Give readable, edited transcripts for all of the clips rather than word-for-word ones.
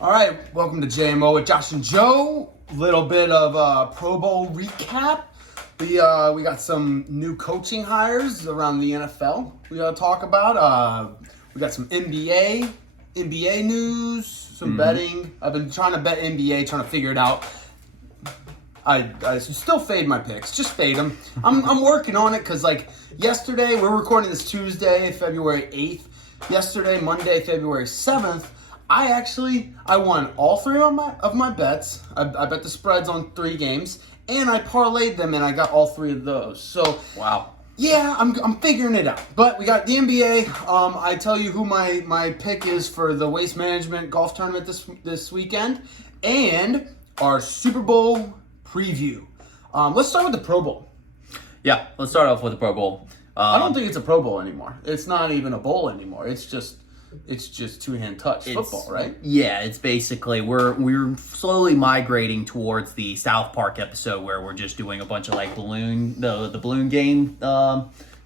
All right, welcome to JMO with Josh and Joe. Little bit of Pro Bowl recap. We got some new coaching hires around the NFL we got to talk about. We got some NBA news, some betting. I've been trying to bet NBA, trying to figure it out. I still fade my picks. Just fade them. I'm working on it because, like, yesterday, we're recording this Tuesday, February 8th. Yesterday, Monday, February 7th, I won all three of my bets. I bet the spreads on 3 games, and I parlayed them, and I got all 3 of those. So, wow. Yeah, I'm figuring it out. But we got the NBA. I tell you who my pick is for the Waste Management Golf Tournament this weekend, and our Super Bowl preview. Let's start with the Pro Bowl. Yeah, let's start off with the Pro Bowl. I don't think it's a Pro Bowl anymore. It's not even a bowl anymore. It's just two-hand touch football, right? Yeah, it's basically we're slowly migrating towards the South Park episode where we're just doing a bunch of like the balloon game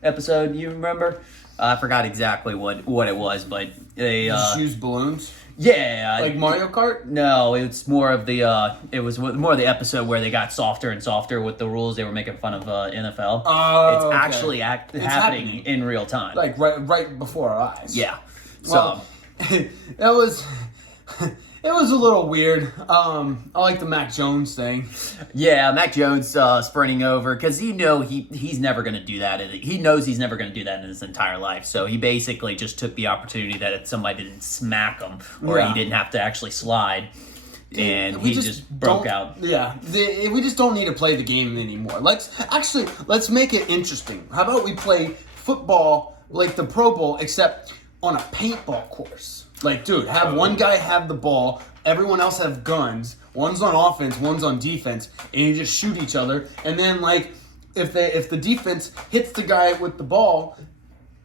episode. You remember? I forgot exactly what it was, but they just use balloons. Yeah, like Mario Kart. No, it's more of the it was more of the episode where they got softer and softer with the rules. They were making fun of NFL. Oh, it's okay. actually happening in real time, like right before our eyes. Yeah. So it was a little weird. I like the Mac Jones thing. Yeah, Mac Jones sprinting over because he's never going to do that. He knows he's never going to do that in his entire life. So he basically just took the opportunity that somebody didn't smack him or he didn't have to actually slide. And he just broke out. Yeah, we just don't need to play the game anymore. Let's make it interesting. How about we play football like the Pro Bowl, except on a paintball course? Like, dude, have one guy have the ball, everyone else have guns. One's on offense, one's on defense, and you just shoot each other. And then, like, if the defense hits the guy with the ball,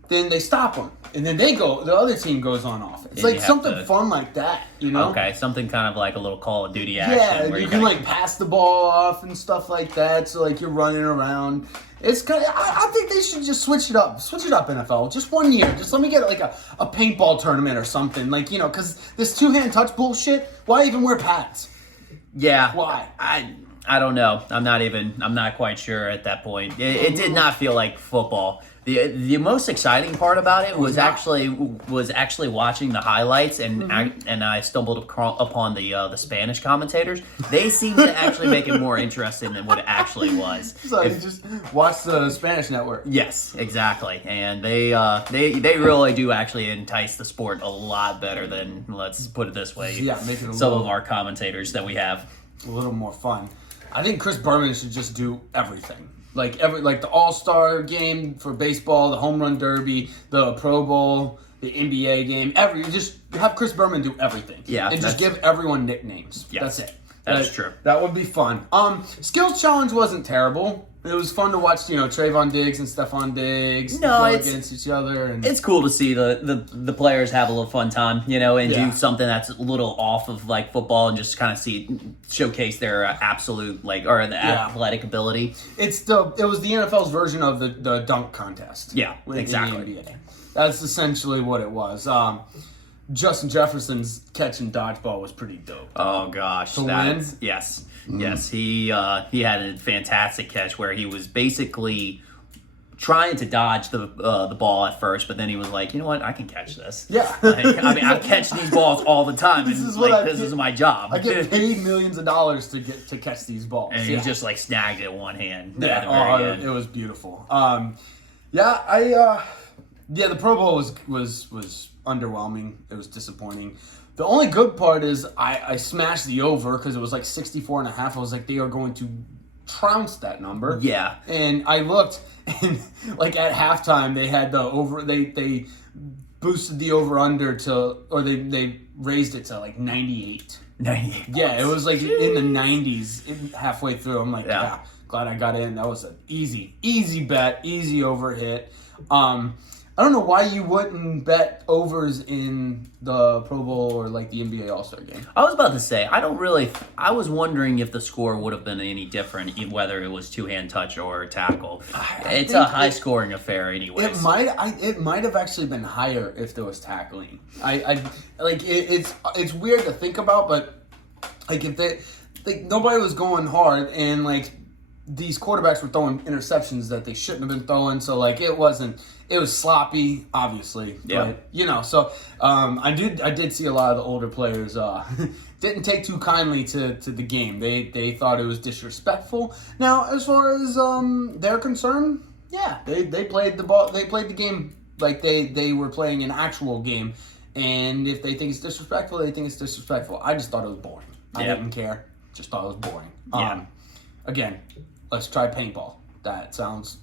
then they stop him, and then the other team goes on offense. It's like something fun like that, you know? Okay, something kind of like a little Call of Duty action. Yeah, where you can like pass the ball off and stuff like that. So like you're running around. It's kind of. I think they should just switch it up. Switch it up, NFL. Just 1 year. Just let me get like a paintball tournament or something. Like, because this two-hand touch bullshit. Why even wear pads? Yeah. Why? I don't know. I'm not quite sure at that point. It did not feel like football. The most exciting part about it was actually watching the highlights, and I stumbled upon the Spanish commentators. They seemed to actually make it more interesting than what it actually was. So you just watch the Spanish network. Yes, exactly, and they really do actually entice the sport a lot better than, let's put it this way, make it some of our commentators that we have. A little more fun. I think Chris Berman should just do everything. Like the All-Star game for baseball, the Home Run Derby, the Pro Bowl, the NBA game. Just have Chris Berman do everything. Yeah, and just give everyone nicknames. Yes, that's it. That's true. That would be fun. Skills challenge wasn't terrible. It was fun to watch, Trayvon Diggs and Stephon Diggs go against each other. And it's cool to see the players have a little fun time, and do something that's a little off of like football and just kind of showcase their absolute athletic ability. It was the NFL's version of the dunk contest. Yeah, exactly. In the NBA. That's essentially what it was. Justin Jefferson's catch and dodgeball was pretty dope. Oh gosh, win? Yes. Yes, he had a fantastic catch where he was basically trying to dodge the ball at first, but then he was like, you know what, I can catch this. Yeah. I catch these balls all the time, and this is my job. I get paid millions of dollars to catch these balls. And he just like snagged it one hand. Yeah, it was beautiful. The Pro Bowl was underwhelming. It was disappointing. The only good part is I smashed the over because it was like 64.5. I was like, they are going to trounce that number. Yeah. And I looked, and like at halftime, they had the over. They boosted the over under they raised it to like 98. 98. Yeah, it was like in the 90s halfway through. I'm like, glad I got in. That was an easy bet, easy over hit. I don't know why you wouldn't bet overs in the Pro Bowl or like the NBA All-Star game. I was about to say, I was wondering if the score would have been any different, whether it was two-hand touch or tackle. It's a high-scoring affair anyways. It might have actually been higher if there was tackling. It's weird to think about, but like if they, like nobody was going hard and like these quarterbacks were throwing interceptions that they shouldn't have been throwing, so like it was sloppy, obviously. Yeah. But so I did see a lot of the older players didn't take too kindly to the game. They thought it was disrespectful. Now, as far as they're concerned, yeah, they played the game like they were playing an actual game. And if they think it's disrespectful, they think it's disrespectful. I just thought it was boring. I didn't care. Just thought it was boring. Yeah. Again, let's try paintball. That sounds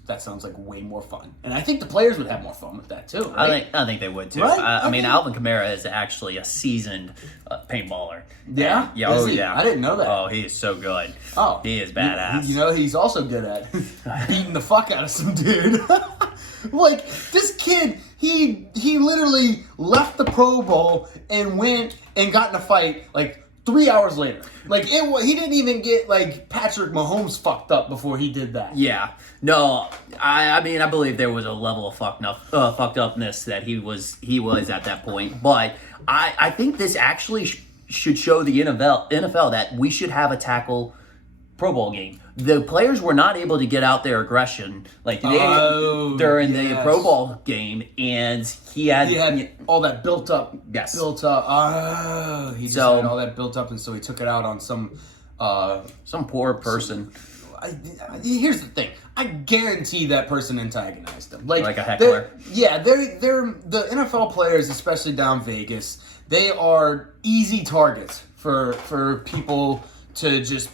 like way more fun, and I think the players would have more fun with that too. Right? I think they would too. Right? I mean, Alvin Kamara is actually a seasoned paintballer. Yeah, yeah, oh yeah. I didn't know that. Oh, he is so good. Oh, he is badass. He's also good at beating the fuck out of some dude. Like this kid, he literally left the Pro Bowl and went and got in a fight like 3 hours later. Like he didn't even get like Patrick Mahomes fucked up before he did that. Yeah. No, I mean I believe there was a level of fucked upness that he was at that point. But I think this actually should show the NFL that we should have a tackle Pro Bowl game. The players were not able to get out their aggression like during the Pro Bowl game, and he had all that built up. Yes. Built up. He just had all that built up, and so he took it out on some poor person. Here's the thing. I guarantee that person antagonized him. Like a heckler. They're the NFL players, especially down Vegas. They are easy targets for people to just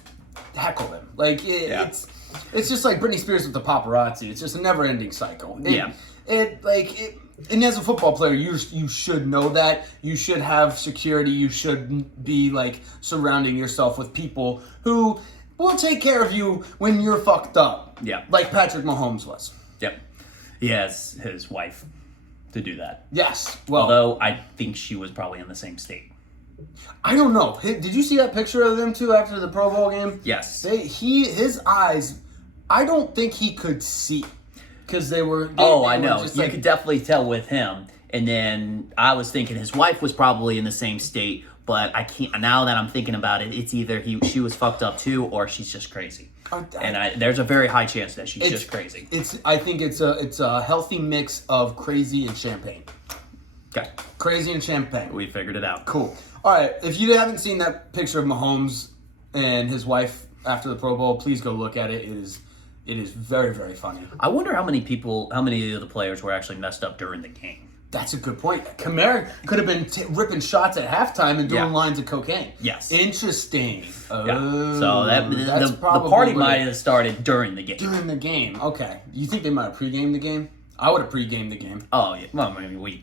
heckle them. Like it's just like Britney Spears with the paparazzi. It's just a never-ending cycle. And as a football player, you should know that. You should have security. You should be like surrounding yourself with people who will take care of you when you're fucked up. Yeah. Like Patrick Mahomes was. Yep. He has his wife to do that. Yes. Well, although I think she was probably in the same state. I don't know. Did you see that picture of them two after the Pro Bowl game? Yes. His eyes, I don't think he could see because they were. I know. You could definitely tell with him. And then I was thinking his wife was probably in the same state, but I can't. Now that I'm thinking about it, it's either she was fucked up too, or she's just crazy. And there's a very high chance that she's just crazy. I think it's a healthy mix of crazy and champagne. Okay. Crazy and champagne. We figured it out. Cool. All right. If you haven't seen that picture of Mahomes and his wife after the Pro Bowl, please go look at it. It is very, very funny. I wonder how many of the players were actually messed up during the game. That's a good point. Kamara could have been ripping shots at halftime and doing lines of cocaine. Yes. Interesting. Yeah. So the party might have started during the game. During the game. Okay. You think they might have pre-gamed the game? I would have pre-gamed the game. Oh yeah. Well, I mean, we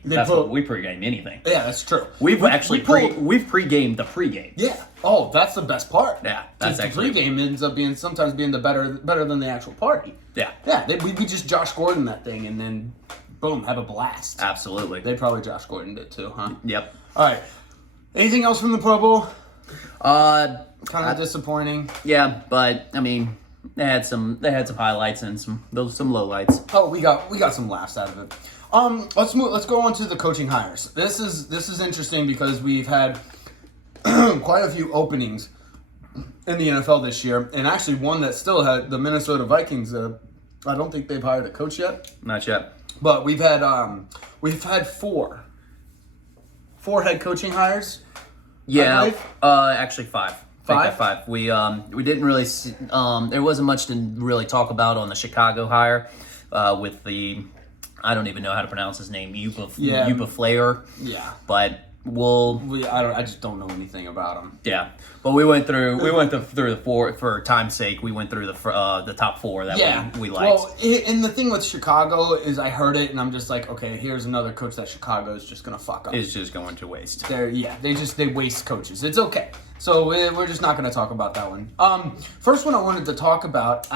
pre-game anything. Yeah, that's true. We've pre-gamed the pre-game. Yeah. Oh, that's the best part. Yeah. That's the actually pre-game ends up sometimes being the better than the actual party. Yeah. Yeah. We just Josh Gordon that thing and then boom, have a blast. Absolutely. They probably Josh Gordon did too, huh? Yep. All right. Anything else from the Pro Bowl? Kind of disappointing. Yeah, but I mean, they had some highlights and some lowlights. Oh, we got some laughs out of it. Let's go on to the coaching hires. This is interesting because we've had quite a few openings in the NFL this year, and actually one that still had the Minnesota Vikings. I don't think they've hired a coach yet. Not yet. But we've had four head coaching hires. Yeah, actually five. Five. We didn't really see, there wasn't much to really talk about on the Chicago hire with the, I don't even know how to pronounce his name, Yupa Flair. Yeah. But I just don't know anything about him. Yeah. But we went through the four for time's sake. We went through the top four that we liked. Well, and the thing with Chicago is I heard it and I'm just like, okay, here's another coach that Chicago is just gonna fuck up. Is just going to waste. They waste coaches. It's okay. So we're just not gonna talk about that one. First one I wanted to talk about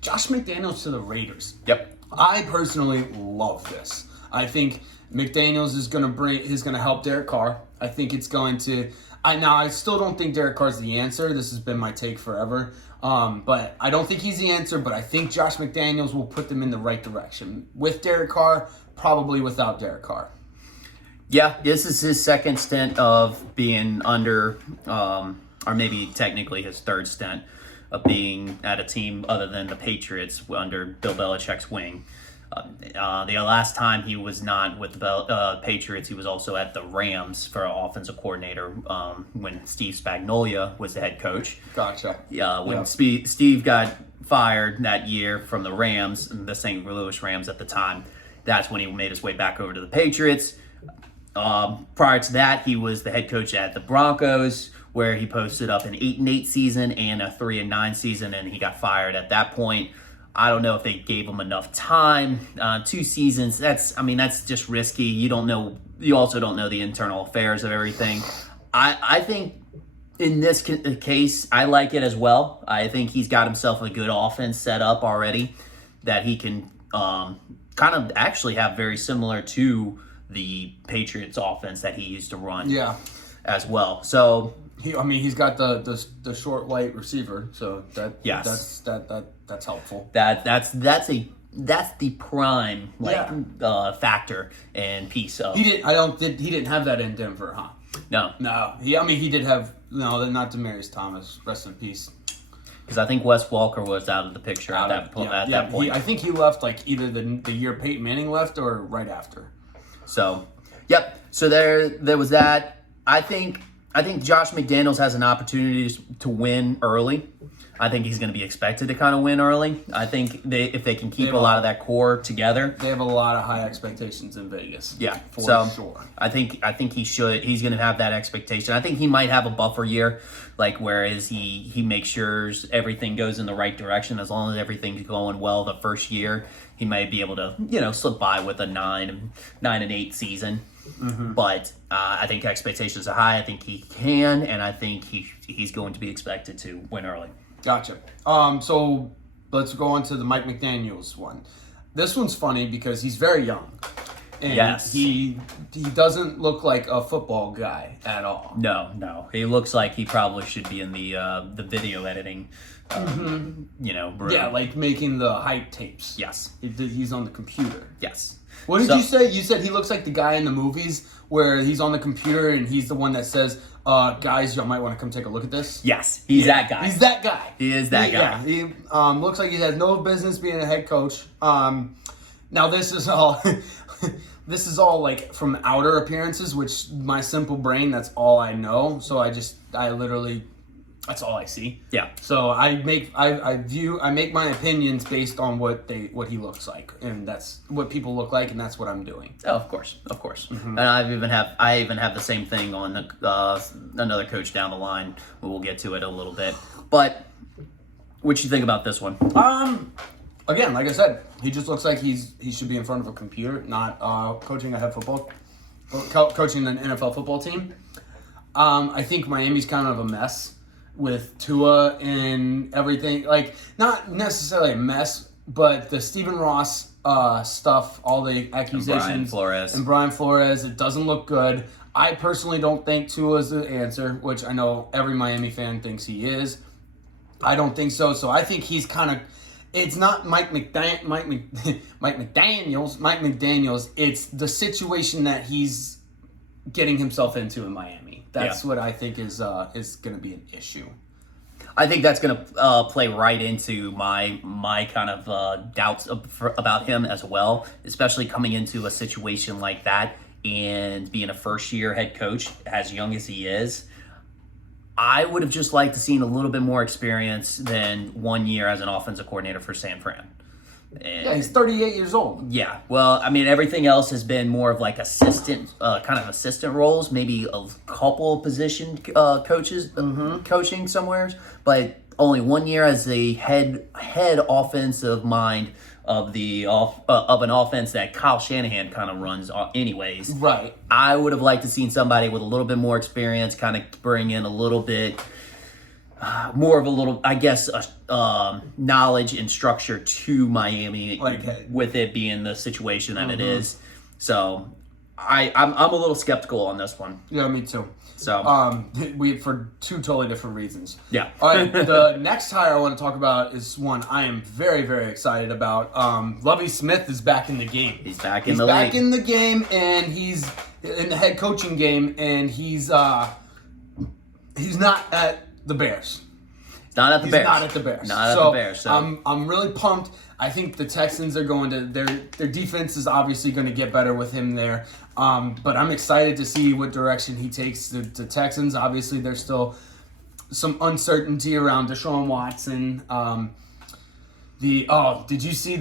Josh McDaniels to the Raiders. Yep. I personally love this. I think McDaniels is going to help Derek Carr. I think it's going to. I still don't think Derek Carr's the answer. This has been my take forever. But I don't think he's the answer. But I think Josh McDaniels will put them in the right direction with Derek Carr, probably without Derek Carr. Yeah, this is his second stint of being under, or maybe technically his third stint of being at a team other than the Patriots under Bill Belichick's wing. The last time he was not with the Patriots, he was also at the Rams for offensive coordinator when Steve Spagnuolo was the head coach. Gotcha. When Steve got fired that year from the Rams, the St. Louis Rams at the time, that's when he made his way back over to the Patriots. Prior to that, he was the head coach at the Broncos, where he posted up an 8-8 season and a 3-9 season, and he got fired at that point. I don't know if they gave him enough time. 2 seasons, that's just risky. You also don't know the internal affairs of everything. I think in this case, I like it as well. I think he's got himself a good offense set up already that he can kind of actually have very similar to the Patriots offense that he used to run as well. So he's got the short white receiver, so that's helpful. That's the prime factor and piece of. He didn't have that in Denver, huh? No. He did have not Demaryius Thomas, rest in peace. Because I think Wes Walker was out of the picture at that point. I think he left like either the year Peyton Manning left or right after. So, yep. So there was that. I think Josh McDaniels has an opportunity to win early. I think he's going to be expected to kind of win early. I think if they can keep a lot of that core together, they have a lot of high expectations in Vegas. Yeah, for sure. I think he should. He's going to have that expectation. I think he might have a buffer year, like whereas he makes sure everything goes in the right direction. As long as everything's going well the first year, he might be able to slip by with a 9-8 season. Mm-hmm. But I think expectations are high. I think he can, and I think he's going to be expected to win early. Gotcha. So let's go on to the Mike McDaniels one. This one's funny because he's very young. And yes. He doesn't look like a football guy at all. No. He looks like he probably should be in the video editing, room. Yeah, like making the hype tapes. Yes. He's on the computer. Yes. What did you say? You said he looks like the guy in the movies where he's on the computer and he's the one that says, guys, y'all might want to come take a look at this. Yes, he's that guy. He's that guy. He is that guy. Yeah, he looks like he has no business being a head coach. Now this is all this is all like from outer appearances, which my simple brain, that's all I know. So I literally that's all I see. Yeah. So I make my opinions based on what he looks like, and that's what people look like, and that's what I'm doing. Oh, of course. Mm-hmm. And I even have the same thing on another coach down the line. We'll get to it a little bit. But what you think about this one? Again, like I said, he just looks like he should be in front of a computer, not coaching an NFL football team. I think Miami's kind of a mess with Tua and everything. Like, not necessarily a mess, but the Stephen Ross stuff, all the accusations. And Brian Flores, it doesn't look good. I personally don't think Tua's the answer, which I know every Miami fan thinks he is. I don't think so. So I think he's kind of... It's not Mike McDaniels. It's the situation that he's getting himself into in Miami. That's what I think is going to be an issue. I think that's going to play right into my kind of doubts about him as well, especially coming into a situation like that and being a first-year head coach as young as he is. I would have just liked to seen a little bit more experience than 1 year as an offensive coordinator for San Fran. Yeah, he's 38 years old. Yeah, well, I mean, everything else has been more of like assistant roles, maybe a couple of position coaches coaching somewhere, but only 1 year as the head offensive mind of an offense that Kyle Shanahan kind of runs anyways. Right. I would have liked to seen somebody with a little bit more experience kind of bring in a little bit more of a little, I guess, knowledge and structure to Miami with it being the situation that it is. So I'm a little skeptical on this one. Yeah, me too. So we for two totally different reasons. yeah. All right, the next hire I want to talk about is one I am very, very excited about. Lovie Smith is back in the game. He's back in the He's back league. in the game, and he's in the head coaching game, and he's not at the Bears. Not at the Bears. Not at the Bears. Not at the Bears. So I'm really pumped. I think the Texans are going to their defense is obviously going to get better with him there. But I'm excited to see what direction he takes the Texans. Obviously, there's still some uncertainty around Deshaun Watson. Did you see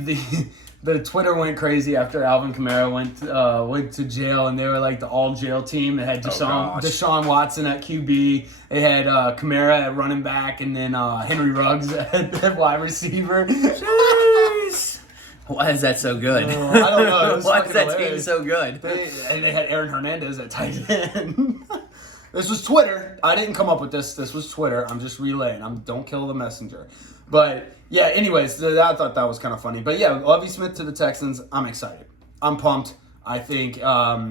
the Twitter went crazy after Alvin Kamara went to jail, and they were like the all jail team. They had Deshaun Watson at QB. They had Kamara at running back, and then Henry Ruggs at wide receiver. Jeez. Why is that so good? I don't know. Why is that team so good? They had Aaron Hernandez at tight end. This was Twitter. I didn't come up with this. This was Twitter. I'm just relaying. Don't kill the messenger. But yeah, anyways, I thought that was kind of funny. But yeah, Lovie Smith to the Texans. I'm excited. I'm pumped. I think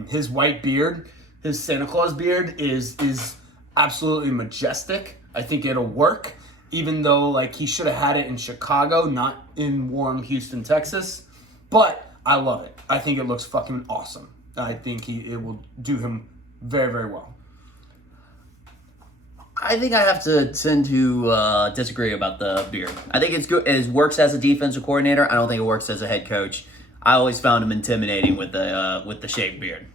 his white beard, his Santa Claus beard, is absolutely majestic. I think it'll work, even though like he should have had it in Chicago, not in warm Houston, Texas. But I love it. I think it looks fucking awesome. I think it will do him very, very well. I think I have to tend to disagree about the beard. I think it's good. It works as a defensive coordinator. I don't think it works as a head coach. I always found him intimidating with the shaved beard.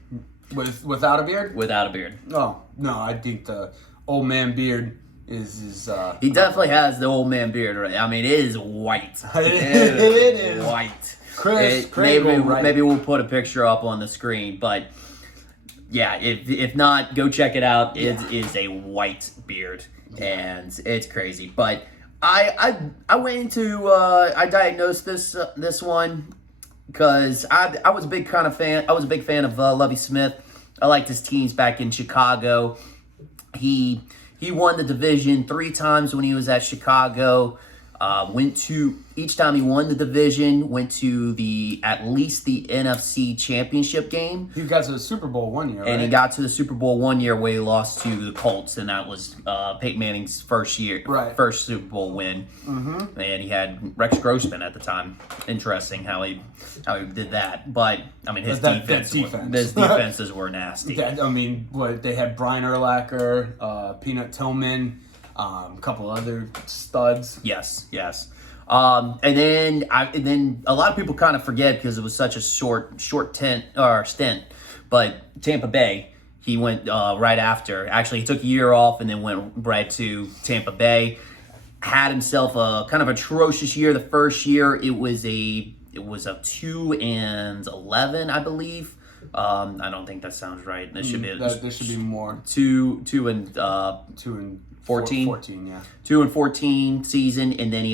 Without a beard? Without a beard. Oh no, I think the old man beard is. He definitely has the old man beard. Right? I mean, it is white. It is white. Maybe we'll put a picture up on the screen, but. Yeah, if not, go check it out. It is a white beard, and it's crazy. But I went into I diagnosed this one because I was a big fan. I was a big fan of Lovie Smith. I liked his teams back in Chicago. He won the division 3 times when he was at Chicago. Each time he won the division, went to at least the NFC Championship game. He got to the Super Bowl one year, right? And he got to the Super Bowl one year where he lost to the Colts, and that was Peyton Manning's first Super Bowl win. Mm-hmm. And he had Rex Grossman at the time. Interesting how he did that. But I mean, his defenses were nasty. They had Brian Urlacher, Peanut Tillman. A couple other studs. Yes. And then a lot of people kind of forget because it was such a short stint. But Tampa Bay, he went right after. Actually, he took a year off and then went right to Tampa Bay. Had himself a kind of atrocious year. The first year, it was a 2-11, I believe. I don't think that sounds right. There should be more. 2-14. 14, yeah. 2-14 season, and then he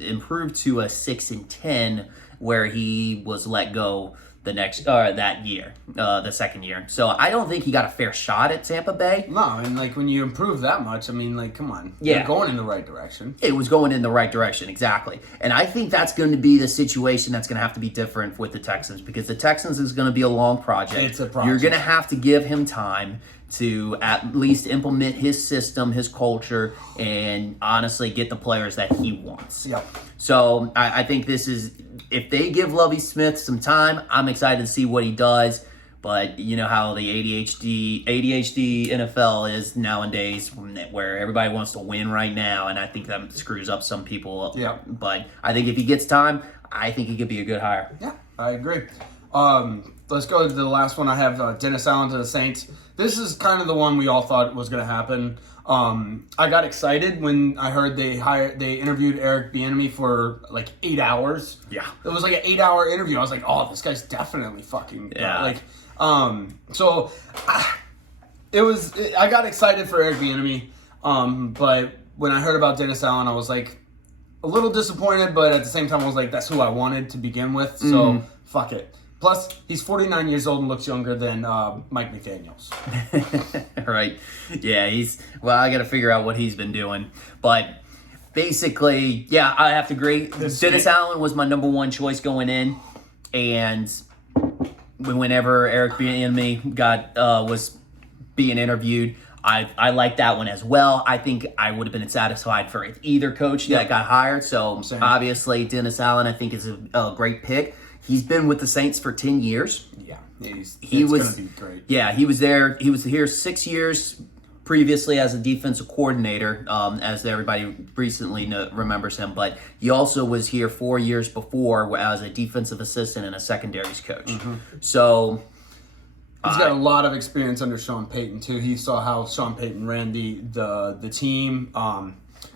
improved to a 6-10, where he was let go that year, the second year. So I don't think he got a fair shot at Tampa Bay. No, and when you improve that much, come on, yeah, you're going in the right direction. It was going in the right direction, exactly. And I think that's going to be the situation that's going to have to be different with the Texans, because the Texans is going to be a long project. It's a project. You're going to have to give him time to at least implement his system, his culture, and honestly get the players that he wants. Yep. So I think this is, if they give Lovie Smith some time, I'm excited to see what he does. But you know how the ADHD NFL is nowadays, where everybody wants to win right now, and I think that screws up some people. Yeah. But I think if he gets time, I think he could be a good hire. Yeah, I agree. Let's go to the last one. I have Dennis Allen to the Saints. This is kind of the one we all thought was going to happen. I got excited when I heard they interviewed Eric Bieniemy for 8 hours. Yeah. It was like an 8-hour interview. I was like, oh, this guy's definitely fucking yeah. So I got excited for Eric Bieniemy. But when I heard about Dennis Allen, I was like a little disappointed, but at the same time I was like, that's who I wanted to begin with. So fuck it. Plus, he's 49 years old and looks younger than Mike McDaniels. Right. Yeah, I got to figure out what he's been doing. But basically, yeah, I have to agree. Dennis Allen was my number one choice going in. And whenever Eric Bieniemy was being interviewed. I like that one as well. I think I would have been satisfied for either coach that got hired. So obviously Dennis Allen I think is a great pick. He's been with the Saints for 10 years. Yeah, it's going to be great. Yeah, he was there. He was here 6 years previously as a defensive coordinator, as everybody recently remembers him. But he also was here 4 years before as a defensive assistant and a secondaries coach. So he's got a lot of experience under Sean Payton too. He saw how Sean Payton ran the team.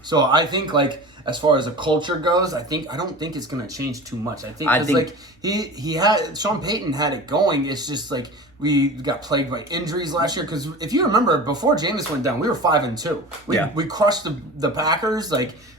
So I think like as far as a culture goes, I don't think it's going to change too much. I think like he had Sean Payton had it going. It's just like we got plagued by injuries last year because if you remember before Jameis went down, we were 5-2. We crushed the Packers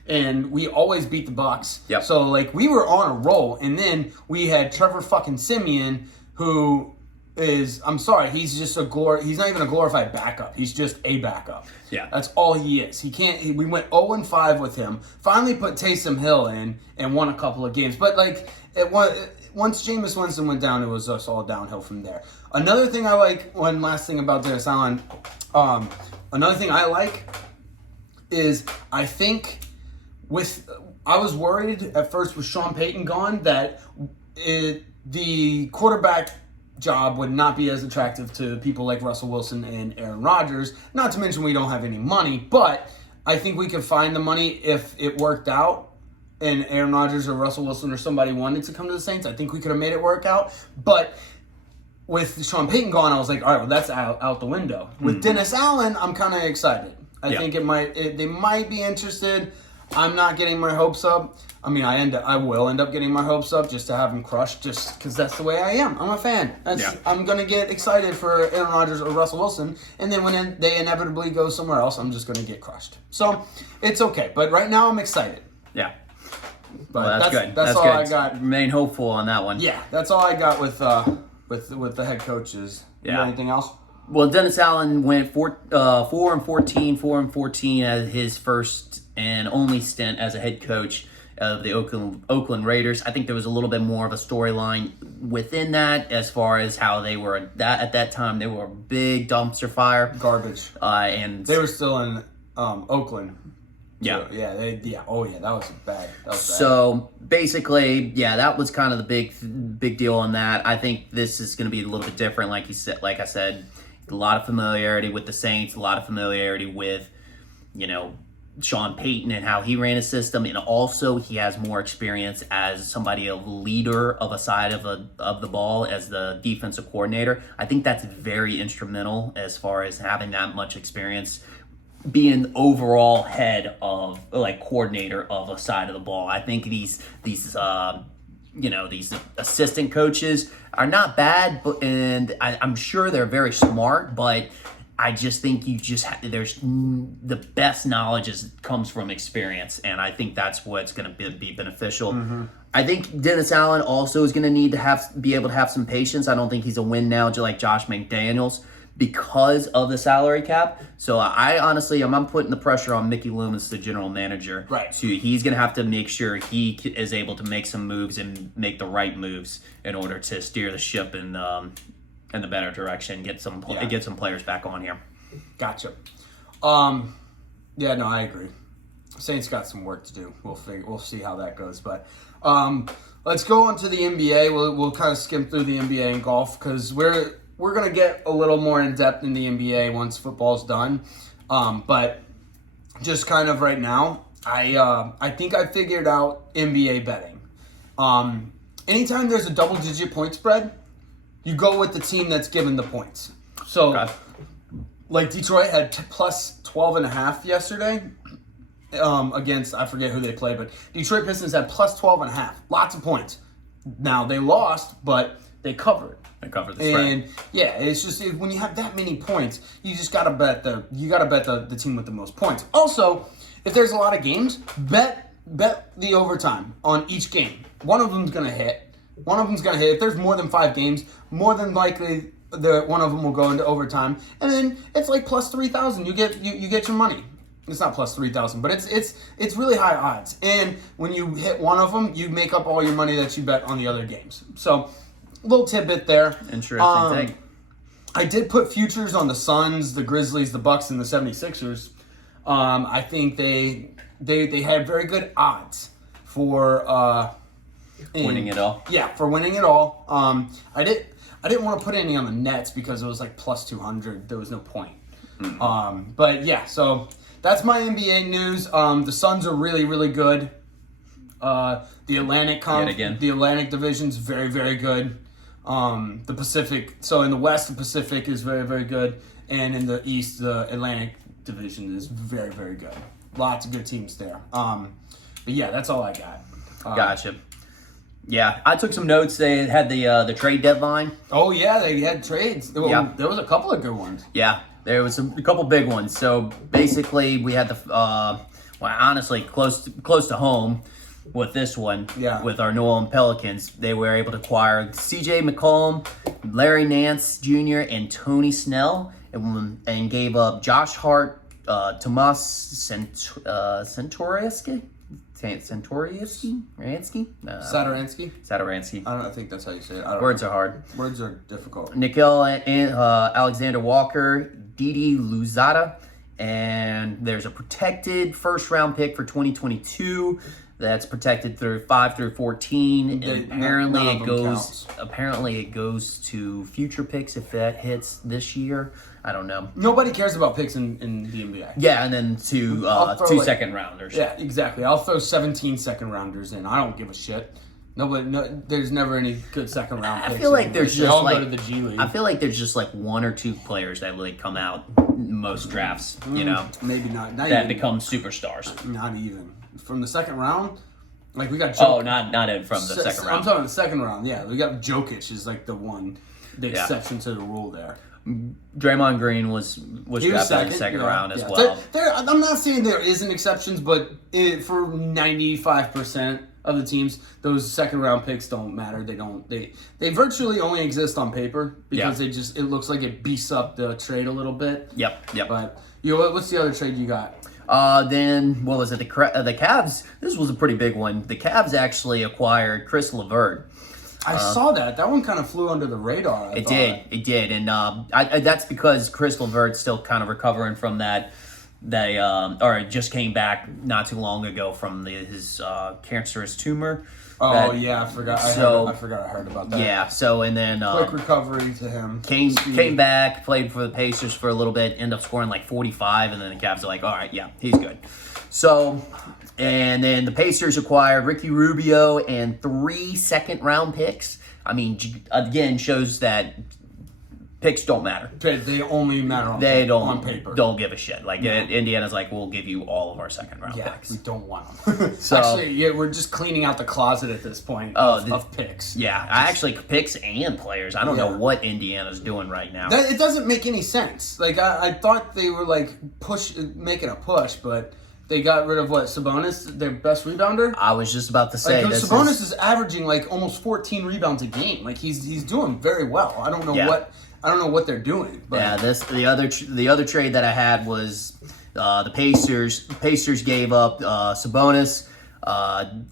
and we always beat the Bucs. Yep. So like we were on a roll, and then we had Trevor fucking Simeon who is, I'm sorry, he's just he's not even a glorified backup. He's just a backup. Yeah. That's all he is. We went 0-5 with him. Finally put Taysom Hill in and won a couple of games. But like once Jameis Winston went down, it was just all downhill from there. Another thing I like, one last thing about Dennis Allen, another thing I like is I think I was worried at first with Sean Payton gone that the quarterback job would not be as attractive to people like Russell Wilson and Aaron Rodgers. Not to mention we don't have any money, but I think we could find the money if it worked out and Aaron Rodgers or Russell Wilson or somebody wanted to come to the Saints. I think we could have made it work out. But with Sean Payton gone, I was like, all right, well, that's out the window. With Dennis Allen, I'm kind of excited. I think they might be interested. I'm not getting my hopes up. I mean, I will end up getting my hopes up just to have him crushed, just because that's the way I am. I'm a fan. I'm gonna get excited for Aaron Rodgers or Russell Wilson, and then when they inevitably go somewhere else, I'm just gonna get crushed. So it's okay. But right now, I'm excited. Yeah. But well, that's good. That's all good. I got. Remain hopeful on that one. Yeah, that's all I got with the head coaches. You got anything else? Well, Dennis Allen went 4-14 as his first and only stint as a head coach of the Oakland Raiders. I think there was a little bit more of a storyline within that as far as how they were at that time. They were a big dumpster fire, Garbage. And they were still in Oakland. Yeah. That was bad. So basically, that was kind of the big deal on that. I think this is going to be a little bit different. Like I said, a lot of familiarity with the Saints, a lot of familiarity with, Sean Payton and how he ran his system, and also he has more experience as somebody, a leader of a side of the ball as the defensive coordinator. I think that's very instrumental as far as having that much experience, being overall head of coordinator of a side of the ball. I think these assistant coaches are not bad, and I'm sure they're very smart, but I just think there's the best knowledge comes from experience, and I think that's what's going to be beneficial. Mm-hmm. I think Dennis Allen also is going to need to be able to have some patience. I don't think he's a win now like Josh McDaniels because of the salary cap. So I'm putting the pressure on Mickey Loomis, the general manager. Right. He's going to have to make sure he is able to make some moves and make the right moves in order to steer the ship in the better direction, get some players back on here. Gotcha. I agree. Saints got some work to do. We'll see how that goes. But let's go on to the NBA. We'll kind of skim through the NBA and golf because we're gonna get a little more in depth in the NBA once football's done. But just kind of right now, I think I figured out NBA betting. Anytime there's a double-digit point spread, you go with the team that's given the points. So, like Detroit had plus 12.5 yesterday against, I forget who they played, but Detroit Pistons had plus 12.5. Lots of points. Now, they lost, but they covered. They covered the spread. And, it's just when you have that many points, you just got to bet the team with the most points. Also, if there's a lot of games, bet the overtime on each game. One of them's going to hit. If there's more than 5 games, more than likely one of them will go into overtime, and then it's like plus 3,000. You get your money. It's not plus 3,000, but it's really high odds. And when you hit one of them, you make up all your money that you bet on the other games. So little tidbit there. Interesting thing. I did put futures on the Suns, the Grizzlies, the Bucks, and the 76ers. I think they had very good odds for Winning it all. Yeah, for winning it all. I didn't want to put any on the Nets because it was like plus 200. There was no point. But yeah, so that's my NBA news. The Suns are really, really good. The Atlantic Division's very, very good. The Pacific, so in the West, the Pacific is very, very good. And in the East, the Atlantic Division is very, very good. Lots of good teams there. But yeah, that's all I got. Gotcha. Yeah, I took some notes. They had the trade deadline. Oh yeah, they had trades. Well, there was a couple of good ones. Yeah, there was a couple big ones. So basically, we had honestly, close to home with this one. Yeah. With our New Orleans Pelicans, they were able to acquire C.J. McCollum, Larry Nance Jr., and Tony Snell, and gave up Josh Hart, Tomas Satoransky. Satoransky. I think that's how you say it. Words are hard. Words are difficult. Nickel Alexander Walker, Didi Luzada, and there's a protected first-round pick for 2022 that's protected through 5 through 14. And apparently it goes to future picks if that hits this year. I don't know. Nobody cares about picks in the NBA. Yeah, and then two second rounders. Yeah, exactly. I'll throw 17 second rounders in. I don't give a shit. There's never any good second round picks. I feel like there's just all like go to the G League. I feel like there's just like one or two players that really come out most drafts, Maybe not that even, become superstars. Not even from the second round. Like we got. Not in from the second round. I'm talking the second round. Yeah, we got Jokic is like the exception to the rule there. Draymond Green was drafted in the second round as well. I'm not saying there isn't exceptions, but for 95% of the teams, those second round picks don't matter. They virtually only exist on paper because it looks like it beefs up the trade a little bit. Yep. But what's the other trade you got? Then what was it? The Cavs. This was a pretty big one. The Cavs actually acquired Chris LeVert. I saw that. That one kind of flew under the radar. It did, and that's because Chris LeVert's still kind of recovering from that. Or just came back not too long ago from his cancerous tumor. Oh yeah, I forgot. I forgot I heard about that. Yeah. So and then quick recovery to him. Came back, played for the Pacers for a little bit, ended up scoring like 45, and then the Cavs are like, all right, yeah, he's good. So. And then the Pacers acquired Ricky Rubio and 3 second-round picks. I mean, again, shows that picks don't matter. They only matter on paper. Don't give a shit. Like, Indiana's like, we'll give you all of our second-round picks. We don't want them. Actually, we're just cleaning out the closet at this point of picks. Yeah, picks and players. I don't know what Indiana's doing right now. It doesn't make any sense. Like, I thought they were, like, making a push, but... They got rid of Sabonis, their best rebounder. I was just about to say Sabonis is averaging like almost 14 rebounds a game. Like he's doing very well. I don't know what they're doing. But. Yeah, the other trade that I had was the Pacers. The Pacers gave up Sabonis,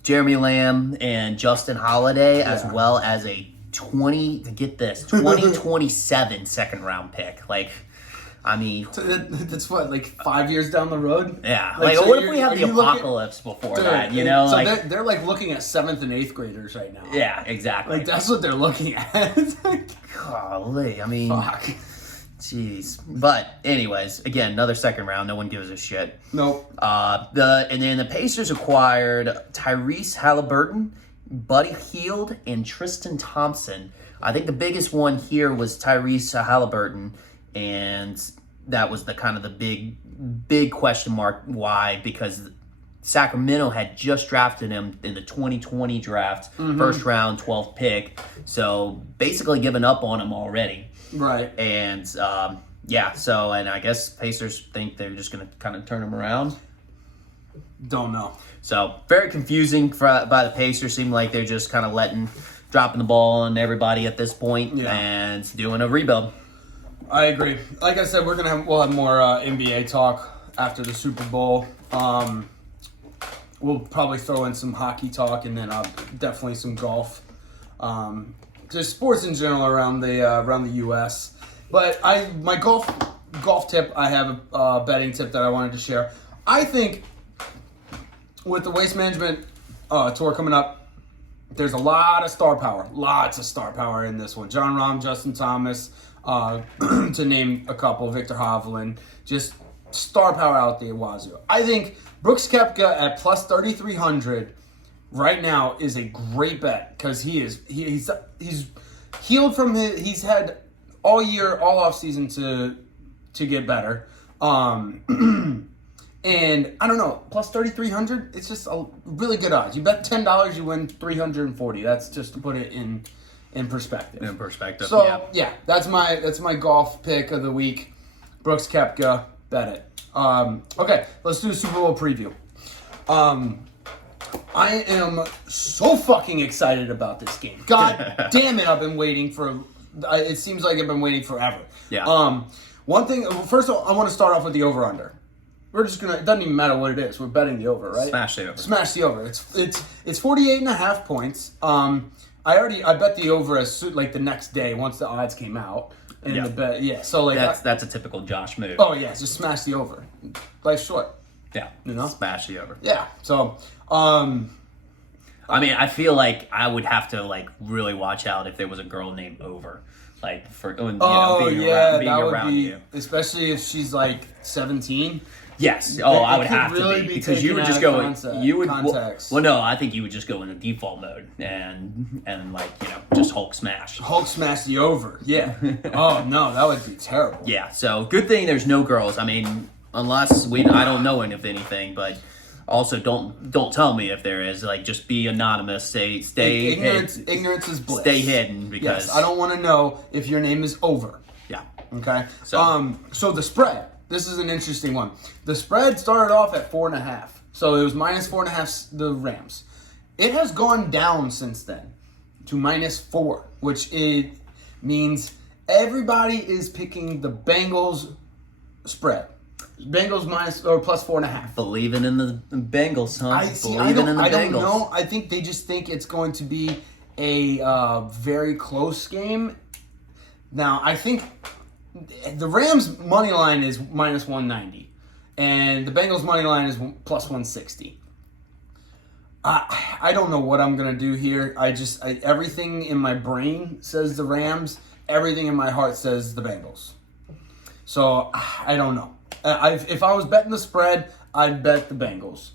Jeremy Lamb, and Justin Holiday, as well as a 2027 second round pick. Like. I mean, that's what, like 5 years down the road? Yeah. Like what if we have the apocalypse before that, you know? So like, they're like looking at 7th and 8th graders right now. Yeah, exactly. Like that's what they're looking at. Golly, I mean, fuck. Jeez. But anyways, again, another second round. No one gives a shit. Nope. And then the Pacers acquired Tyrese Halliburton, Buddy Hield, and Tristan Thompson. I think the biggest one here was Tyrese Halliburton. And that was the big question mark. Why? Because Sacramento had just drafted him in the 2020 draft, first round, 12th pick. So basically given up on him already. Right. And and I guess Pacers think they're just going to kind of turn him around. Don't know. So very confusing by the Pacers. Seem like they're just kind of dropping the ball on everybody at this point and doing a rebuild. I agree. Like I said, we'll have more NBA talk after the Super Bowl. We'll probably throw in some hockey talk and then definitely some golf. just sports in general around the U.S. But my golf tip, I have a betting tip that I wanted to share. I think with the Waste Management tour coming up, there's a lot of star power. Lots of star power in this one. John Rahm, Justin Thomas, to name a couple, Victor Hovland. Just star power out the wazoo. I think Brooks Koepka at plus 3,300 right now is a great bet because he's healed from he's had all year, all off season to get better. And I don't know, plus 3,300, it's just a really good odds. You bet $10, you win 340. That's just to put it in perspective. In perspective. So yeah, that's my golf pick of the week. Brooks Koepka, bet it. Okay, let's do a Super Bowl preview. I am so fucking excited about this game. God damn it, I've been waiting for. It seems like I've been waiting forever. Yeah. One thing. First of all, I want to start off with the over/under. We're just gonna. It doesn't even matter what it is. We're betting the over, right? Smash the over. Smash the over. It's 48.5 points. I bet the over as like the next day once the odds came out. And Yeah. the bet. Yeah. So like That's a typical Josh move. Oh yeah, just smash the over. Life's short. Yeah. You know? Smash the over. Yeah. So. I mean, I feel like I would have to like really watch out if there was a girl named Over, like for being around you. Especially if she's like 17. Yes. Oh, I It would could have really to be because you taken would out just of go. context- You would. context. Well, no, I think you would just go into default mode and like just Hulk smash. Hulk smash the over. Yeah. Oh no, that would be terrible. Yeah. So good thing there's no girls. I mean, unless I don't know of anything, but. Also, don't tell me if there is. Like, just be anonymous. Stay Ignorance is bliss. Stay hidden because Yes, I don't want to know if your name is Over. Yeah. Okay. So- So the spread. This is an interesting one. The spread started off at 4.5. So it was minus 4.5. The Rams. It has gone down since then to -4, which it means everybody is picking the Bengals spread. Bengals minus or plus 4.5. Believing in the Bengals, huh? I Believing in the don't Bengals. know. I think they just think it's going to be a very close game. Now, I think the Rams' money line is minus 190, and the Bengals' money line is plus 160. I don't know what I'm going to do here. Everything in my brain says the Rams. Everything in my heart says the Bengals. So, I don't know. If I was betting the spread, I'd bet the Bengals.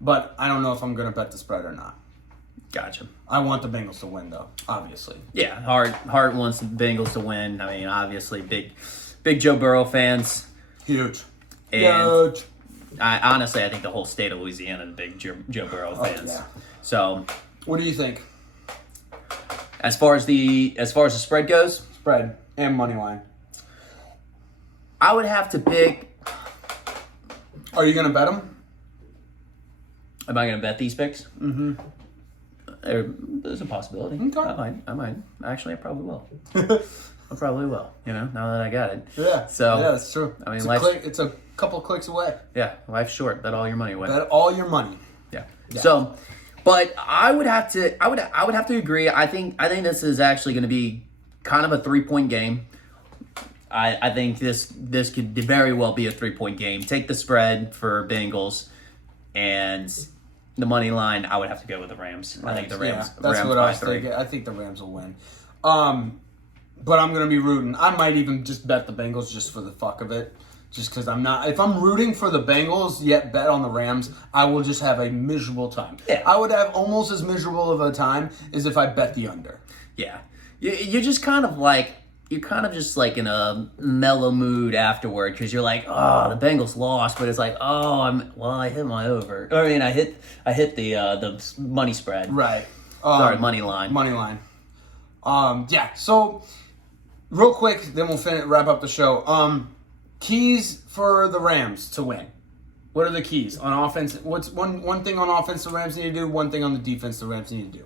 But I don't know if I'm going to bet the spread or not. Gotcha. I want the Bengals to win, though, obviously. Yeah, Hart wants the Bengals to win. I mean, obviously, big Joe Burrow fans. Huge. And Huge. I think the whole state of Louisiana is big Joe Burrow fans. Yeah. So, What do you think? as far as the spread goes, Spread and money line. I would have to pick. Are you going to bet them? Am I going to bet these picks? Mm-hmm. There's a possibility. Okay. I might. Actually, I probably will. I probably will. Now that I got it. Yeah. So yeah, that's true. I mean, it's a couple clicks away. Yeah, life's short. Bet all your money away. Bet all your money. Yeah. Yeah. So, but I would have to agree. I think this is actually going to be kind of a 3-point game. I think this could very well be a 3-point game. Take the spread for Bengals, and the money line. I would have to go with the Rams. I think the Rams. Yeah, that's Rams what I by was 3. thinking. I think the Rams will win. But I'm going to be rooting. I might even just bet the Bengals just for the fuck of it. Just because I'm not. If I'm rooting for the Bengals yet bet on the Rams, I will just have a miserable time. Yeah. I would have almost as miserable of a time as if I bet the under. Yeah, you're just kind of like. You're kind of just like in a mellow mood afterward because you're like, oh, the Bengals lost, but it's like, oh, I hit my over. I mean, I hit the money spread. Right. Sorry, money line. Money line. Yeah. So, real quick, then we'll wrap up the show. Keys for the Rams to win. What are the keys on offense? What's one thing on offense the Rams need to do? One thing on the defense the Rams need to do.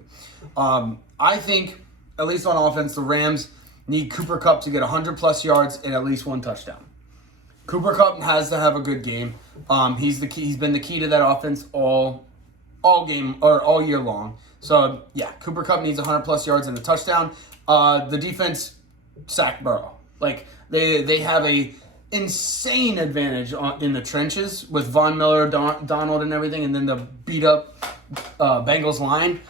I think, at least on offense, the Rams need Cooper Kupp to get 100-plus yards and at least 1 touchdown. Cooper Kupp has to have a good game. He's the key. He's been the key to that offense all game or all year long. So yeah, Cooper Kupp needs 100-plus yards and a touchdown. the defense sacked Burrow. Like they have a insane advantage in the trenches with Von Miller, Donald, and everything, and then the beat up Bengals line.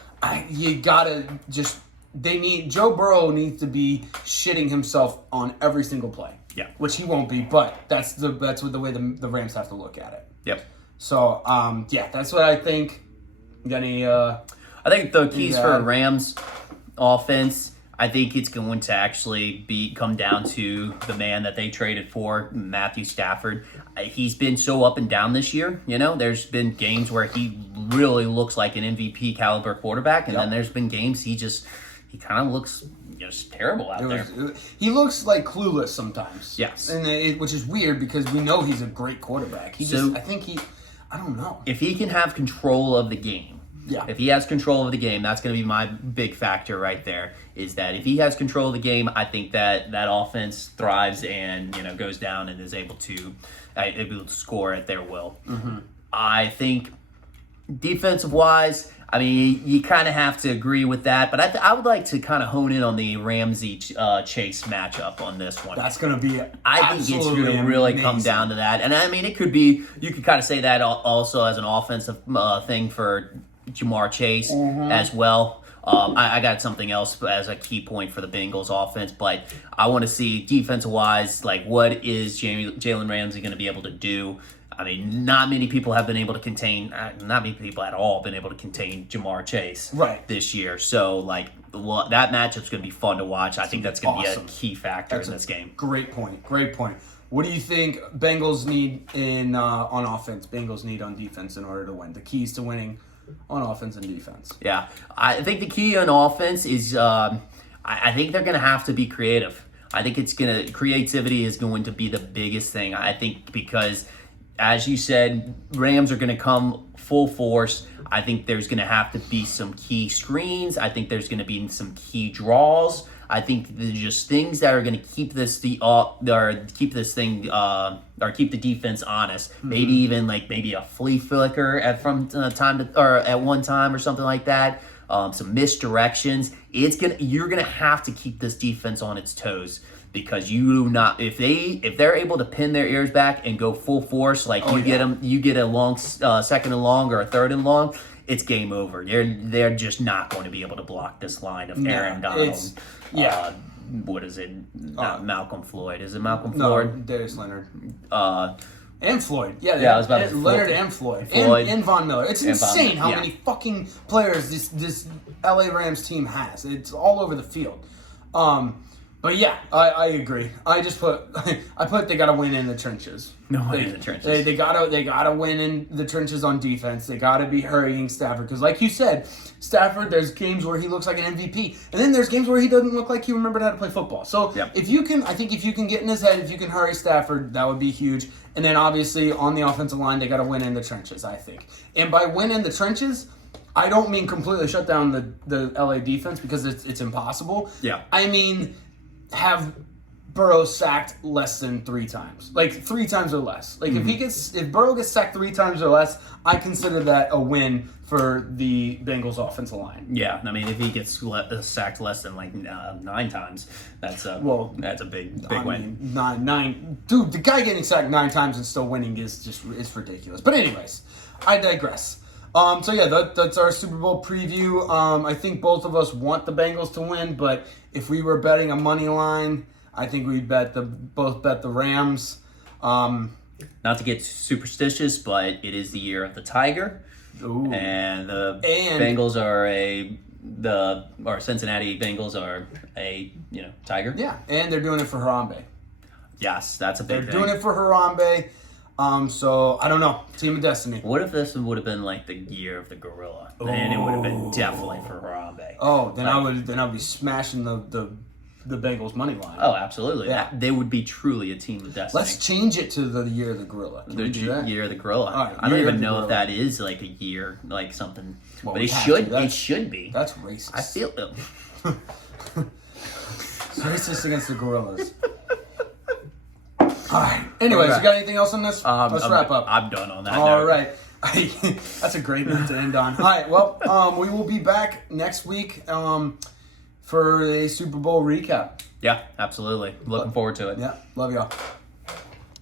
Joe Burrow needs to be shitting himself on every single play. Yeah, which he won't be, but that's the way the Rams have to look at it. Yep. So that's what I think. You got any? I think the keys for Rams offense, I think it's going to actually come down to the man that they traded for, Matthew Stafford. He's been so up and down this year. There's been games where he really looks like an MVP caliber quarterback, and then there's been games he kind of looks just terrible out there. He looks like clueless sometimes. Yes, which is weird because we know he's a great quarterback. I don't know if he can have control of the game. Yeah. If he has control of the game, that's going to be my big factor right there. Is that if he has control of the game, I think that offense thrives and goes down and is able to score at their will. Mm-hmm. I think defensive wise, I mean, you kind of have to agree with that, but I would like to kind of hone in on the Ramsey Chase matchup on this one. That's going to be I think it's going to really come down to that. And I mean, it could be, you could kind of say that also as an offensive thing for Jamar Chase as well. I got something else as a key point for the Bengals offense, but I want to see defensive-wise, like what is Jalen Ramsey going to be able to do? I mean, not many people have been able to contain, not many people at all been able to contain Jamar Chase this year. So, that matchup's going to be fun to watch. I think that's going to be a key factor in this game. Great point. What do you think Bengals need on offense, Bengals need on defense in order to win? The keys to winning on offense and defense. Yeah, I think the key on offense is I think they're going to have to be creative. I think creativity is going to be the biggest thing. I think because, as you said, Rams are going to come full force. I think there's going to have to be some key screens. I think there's going to be some key draws. I think there's just things that are going to keep keep the defense honest. Mm-hmm. Maybe even maybe a flea flicker at one time or something like that. Some misdirections. You're gonna have to keep this defense on its toes because if they're able to pin their ears back and go full force you get a long second and long or a third and long. It's game over. They're just not going to be able to block this line of Aaron Donald. What is it? Not Malcolm Floyd. Is it Malcolm Floyd? No, Darius Leonard. And Floyd. I was about to Leonard and Floyd. And Von Miller. It's insane how many fucking players this LA Rams team has. It's all over the field. But yeah, I agree. I put they gotta win in the trenches. In the trenches. They gotta win in the trenches on defense. They gotta be hurrying Stafford because, like you said, Stafford. There's games where he looks like an MVP, and then there's games where he doesn't look like he remembered how to play football. So if you can get in his head, if you can hurry Stafford, that would be huge. And then obviously on the offensive line, they gotta win in the trenches. I think, and by win in the trenches, I don't mean completely shut down the LA defense because it's impossible. Yeah, I mean, have Burrow sacked less than 3 times. 3 times or less. If Burrow gets sacked 3 times or less, I consider that a win for the Bengals offensive line. Yeah, I mean, if he gets sacked less than 9 times, that's a big win. 9, dude. The guy getting sacked 9 times and still winning is ridiculous. But anyways, I digress. That's our Super Bowl preview. I think both of us want the Bengals to win, but if we were betting a money line, I think we'd both bet the Rams. Not to get superstitious, but it is the year of the Tiger. Ooh. And the Bengals are Cincinnati Bengals are a Tiger. Yeah, and they're doing it for Harambe. Yes, that's a big thing. They're doing it for Harambe. So I don't know. Team of Destiny. What if this would have been the year of the gorilla? Then it would have been definitely for Harambe. Oh, then I would be smashing the Bengals money line. Oh, absolutely. Yeah. They would be truly a team of destiny. Let's change it to the year of the gorilla. Can we do that? Year of the gorilla. Right, I don't even know if that is a year, something. Well, but it should be. That's racist. I feel It's racist against the gorillas. All right. Anyways, you got anything else on this? Let's wrap up. I'm done on that. All right. That's a great note to end on. All right. Well, we will be back next week. for a Super Bowl recap. Yeah, absolutely. Looking forward to it. Yeah, love y'all.